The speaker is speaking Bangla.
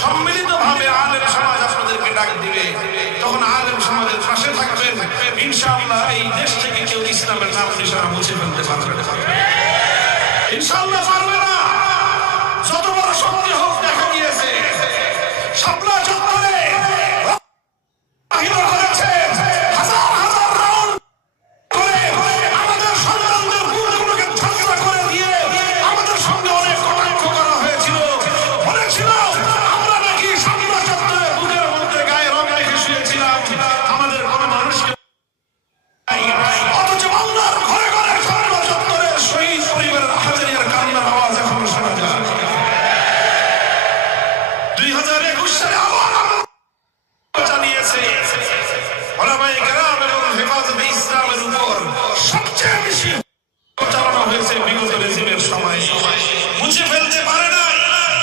সম্মিলিতভাবে আলেম সমাজ আপনাদেরকে ডাক দিবে, তখন আলেম সমাজের পাশে থাকবেন ইনশাআল্লাহ।